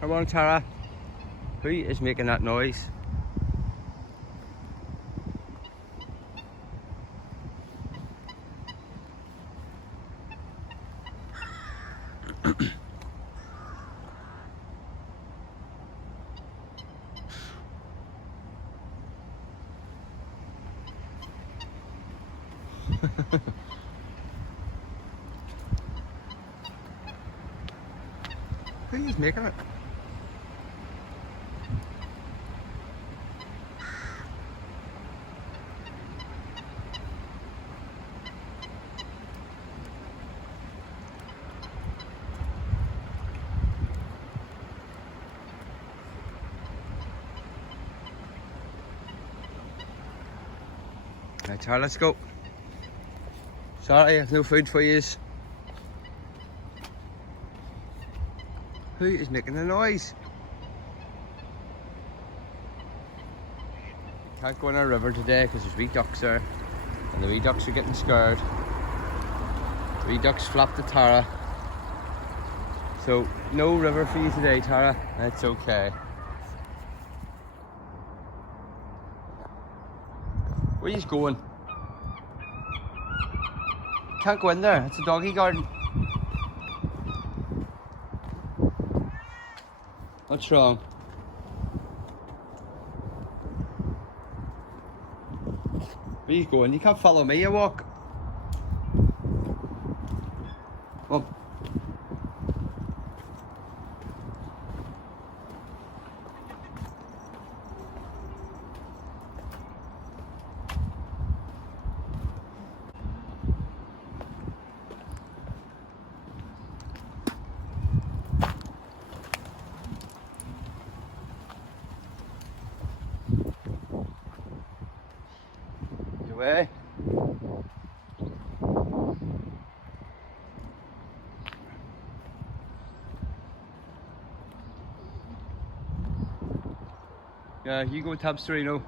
Come on, Tara. Who is making that noise? Who is making it? Right, Tara, let's go. Sorry, I have no food for you. Who is making the noise? Can't go in our river today because there's wee ducks there, and the wee ducks are getting scared. The wee ducks flapped at Tara, so no river for you today, Tara. That's okay. Where are you going? Can't go in there. It's a doggy garden. What's wrong? Where are you going? You can't follow me, you walk. Come on. Your way. Yeah, you go Tabsterino.